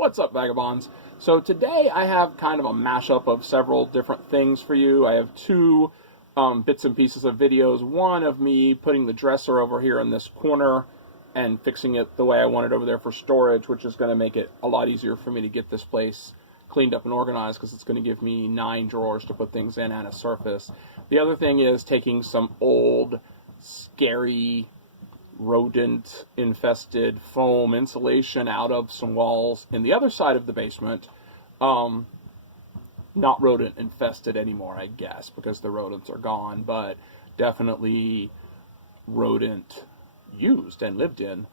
What's up, vagabonds? So today I have kind of a mashup of several different things for you. I have two bits and pieces of videos. One of me putting the dresser over here in this corner and fixing it the way I want it over there for storage, which is going to make it a lot easier for me to get this place cleaned up and organized because it's going to give me 9 drawers to put things in and a surface. The other thing is taking some old, scary, rodent-infested foam insulation out of some walls in the other side of the basement. Not rodent-infested anymore, I guess, because the rodents are gone, but definitely rodent-used and lived in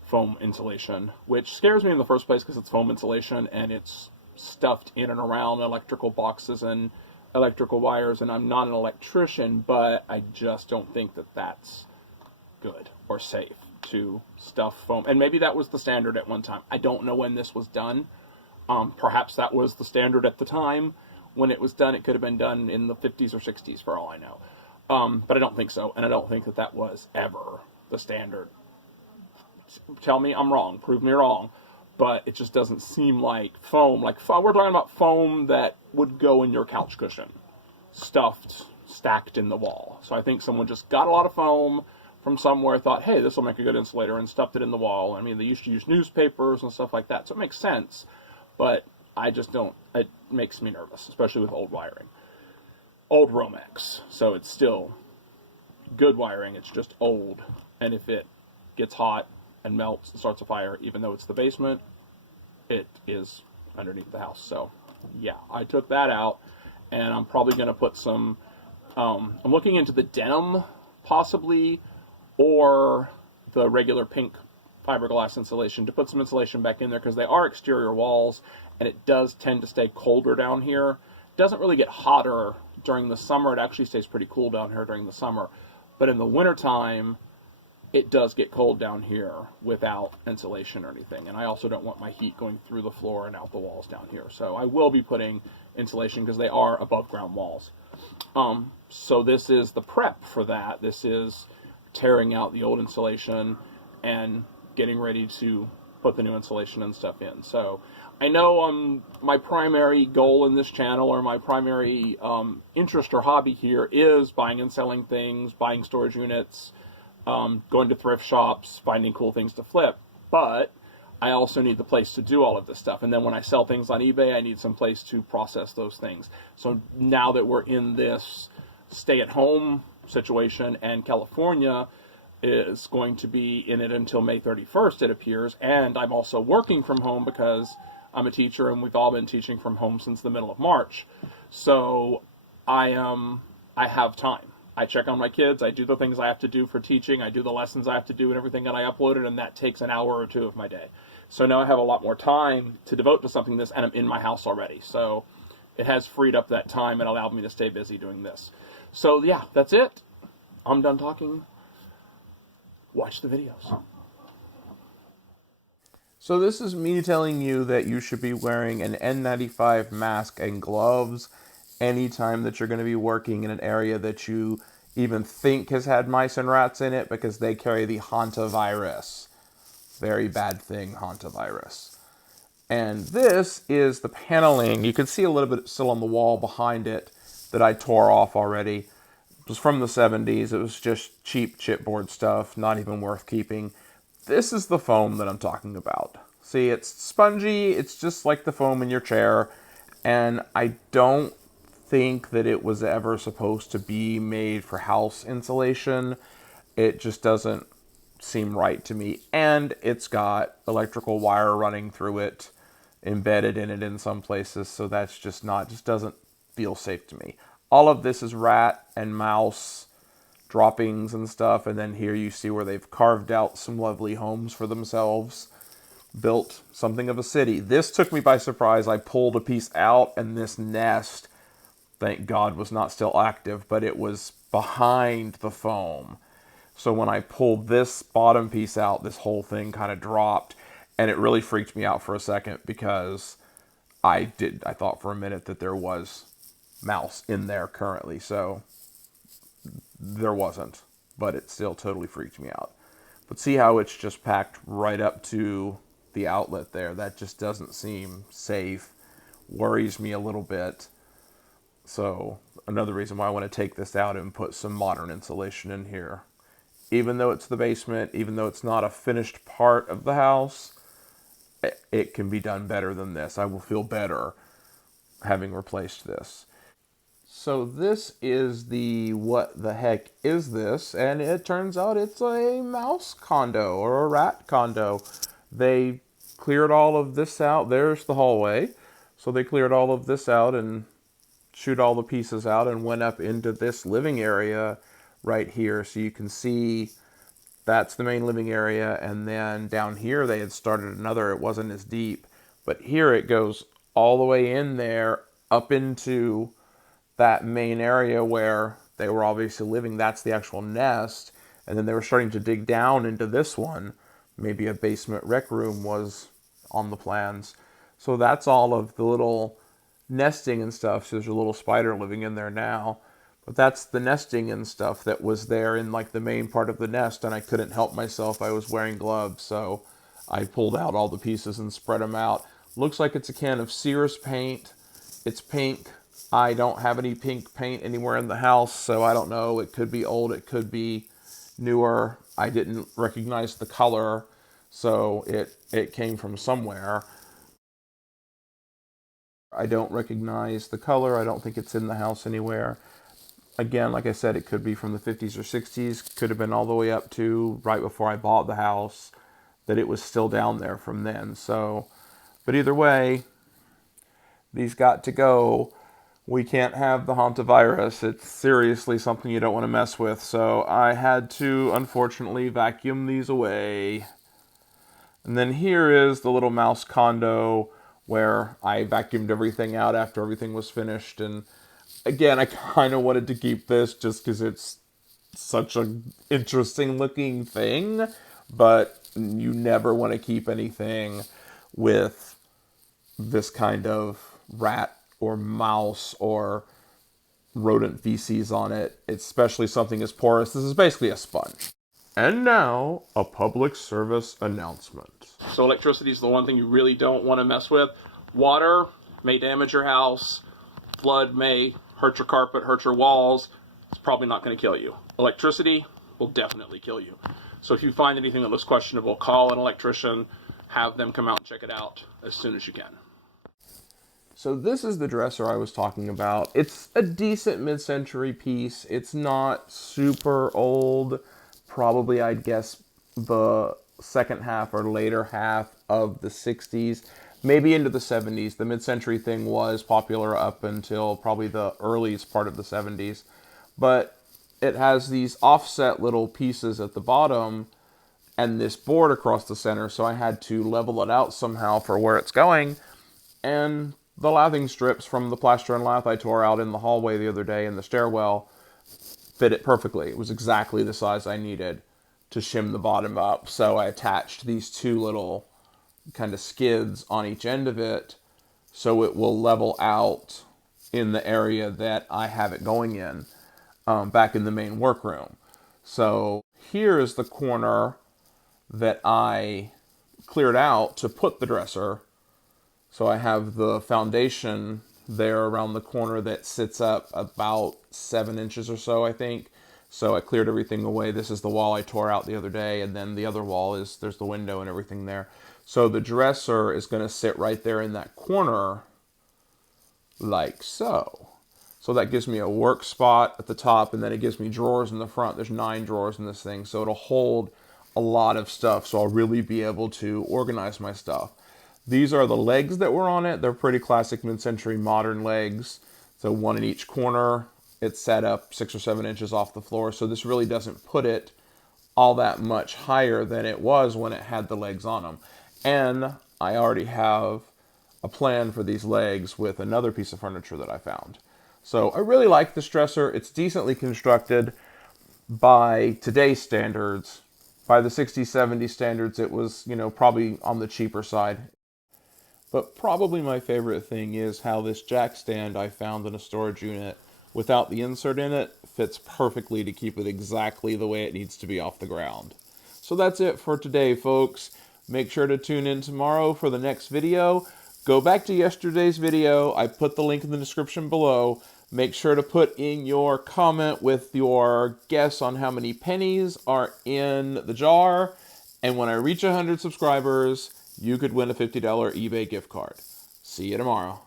foam insulation, which scares me in the first place because it's foam insulation and it's stuffed in and around electrical boxes and electrical wires, and I'm not an electrician, but I just don't think that that's good or safe to stuff foam. And maybe that was the standard at one time. I don't know when this was done. Perhaps that was the standard at the time when it was done. It could have been done in the 50s or 60s for all I know. But I don't think so, and I don't think that that was ever the standard. Tell me I'm wrong. Prove me wrong. But it just doesn't seem like foam. We're talking about foam that would go in your couch cushion, stuffed, stacked in the wall. So I think someone just got a lot of foam from somewhere, thought, hey, this will make a good insulator, and stuffed it in the wall. I mean, they used to use newspapers and stuff like that, so it makes sense. But I just don't, it makes me nervous, especially with old wiring. Old Romex, so it's still good wiring, it's just old. And if it gets hot and melts and starts a fire, even though it's the basement, it is underneath the house. So, yeah, I took that out, and I'm probably going to put some, I'm looking into the denim, possibly, or the regular pink fiberglass insulation to put some insulation back in there because they are exterior walls and it does tend to stay colder down here. It doesn't really get hotter during the summer. It actually stays pretty cool down here during the summer. But in the wintertime, it does get cold down here without insulation or anything. And I also don't want my heat going through the floor and out the walls down here. So I will be putting insulation because they are above ground walls. So this is the prep for that. This is tearing out the old insulation and getting ready to put the new insulation and stuff in. So I know my primary goal in this channel, or my primary interest or hobby here, is buying and selling things, buying storage units, going to thrift shops, finding cool things to flip. But I also need the place to do all of this stuff. And then when I sell things on eBay, I need some place to process those things. So now that we're in this stay-at-home situation, and California is going to be in it until May 31st, it appears, and I'm also working from home because I'm a teacher and we've all been teaching from home since the middle of March. So I have time. I check on my kids, I do the things I have to do for teaching, I do the lessons I have to do and everything, and I upload it, and that takes an hour or two of my day. So now I have a lot more time to devote to something this, and I'm in my house already. So it has freed up that time and allowed me to stay busy doing this. So yeah, that's it. I'm done talking. Watch the videos. So this is me telling you that you should be wearing an N95 mask and gloves anytime that you're going to be working in an area that you even think has had mice and rats in it, because they carry the Hantavirus. Very bad thing, Hantavirus. And this is the paneling. You can see a little bit still on the wall behind it that I tore off already. It was from the 70s. It was just cheap chipboard stuff, not even worth keeping. This is the foam that I'm talking about. See, it's spongy. It's just like the foam in your chair. And I don't think that it was ever supposed to be made for house insulation. It just doesn't seem right to me. And it's got electrical wire running through it, embedded in it in some places. So that's just doesn't feel safe to me. All of this is rat and mouse droppings and stuff. And then here you see where they've carved out some lovely homes for themselves, built something of a city. This took me by surprise. I pulled a piece out, and this nest, thank God, was not still active, but it was behind the foam. So when I pulled this bottom piece out, this whole thing kind of dropped, and it really freaked me out for a second because I thought for a minute that there was mouse in there currently. So there wasn't, but it still totally freaked me out. But see how it's just packed right up to the outlet there. That just doesn't seem safe. Worries me a little bit. So another reason why I want to take this out and put some modern insulation in here. Even though it's the basement, even though it's not a finished part of the house, it can be done better than this. I will feel better having replaced this. So this is the what the heck is this? And it turns out it's a mouse condo or a rat condo. They cleared all of this out. There's the hallway. So they cleared all of this out and chewed all the pieces out and went up into this living area right here. So you can see that's the main living area. And then down here they had started another. It wasn't as deep. But here it goes all the way in there up into that main area where they were obviously living. That's the actual nest. And then they were starting to dig down into this one. Maybe a basement rec room was on the plans. So that's all of the little nesting and stuff. So there's a little spider living in there now. But that's the nesting and stuff that was there in like the main part of the nest. And I couldn't help myself. I was wearing gloves. So I pulled out all the pieces and spread them out. Looks like it's a can of Sears paint. It's pink. I don't have any pink paint anywhere in the house, so I don't know. It could be old, it could be newer. I didn't recognize the color, so it came from somewhere. I don't recognize the color. I don't think it's in the house anywhere. Again, like I said, it could be from the 50s or 60s. Could have been all the way up to right before I bought the house, that it was still down there from then. So, but either way, these got to go. We can't have the Hantavirus. It's seriously something you don't want to mess with. So I had to, unfortunately, vacuum these away. And then here is the little mouse condo where I vacuumed everything out after everything was finished. And again, I kind of wanted to keep this just because it's such an interesting looking thing. But you never want to keep anything with this kind of rat or mouse or rodent feces on it, especially something as porous. This is basically a sponge. And now, a public service announcement. So electricity is the one thing you really don't want to mess with. Water may damage your house. Flood may hurt your carpet, hurt your walls. It's probably not going to kill you. Electricity will definitely kill you. So if you find anything that looks questionable, call an electrician, have them come out and check it out as soon as you can. So this is the dresser I was talking about. It's a decent mid-century piece. It's not super old. Probably, I'd guess, the second half or later half of the 60s. Maybe into the 70s. The mid-century thing was popular up until probably the earliest part of the 70s. But it has these offset little pieces at the bottom and this board across the center. So I had to level it out somehow for where it's going. And the lathing strips from the plaster and lath I tore out in the hallway the other day in the stairwell fit it perfectly. It was exactly the size I needed to shim the bottom up. So I attached these two little kind of skids on each end of it so it will level out in the area that I have it going in, back in the main workroom. So here is the corner that I cleared out to put the dresser. So I have the foundation there around the corner that sits up about 7 inches or so, I think. So I cleared everything away. This is the wall I tore out the other day, and then the other wall is, there's the window and everything there. So the dresser is going to sit right there in that corner, like so. So that gives me a work spot at the top, and then it gives me drawers in the front. There's 9 drawers in this thing, so it'll hold a lot of stuff, so I'll really be able to organize my stuff. These are the legs that were on it. They're pretty classic mid-century modern legs. So one in each corner. It's set up 6 or 7 inches off the floor. So this really doesn't put it all that much higher than it was when it had the legs on them. And I already have a plan for these legs with another piece of furniture that I found. So I really like this dresser. It's decently constructed by today's standards. By the 60s, 70s standards, it was, probably on the cheaper side. But probably my favorite thing is how this jack stand I found in a storage unit, without the insert in it, fits perfectly to keep it exactly the way it needs to be off the ground. So that's it for today, folks. Make sure to tune in tomorrow for the next video. Go back to yesterday's video. I put the link in the description below. Make sure to put in your comment with your guess on how many pennies are in the jar. And when I reach 100 subscribers, you could win a $50 eBay gift card. See you tomorrow.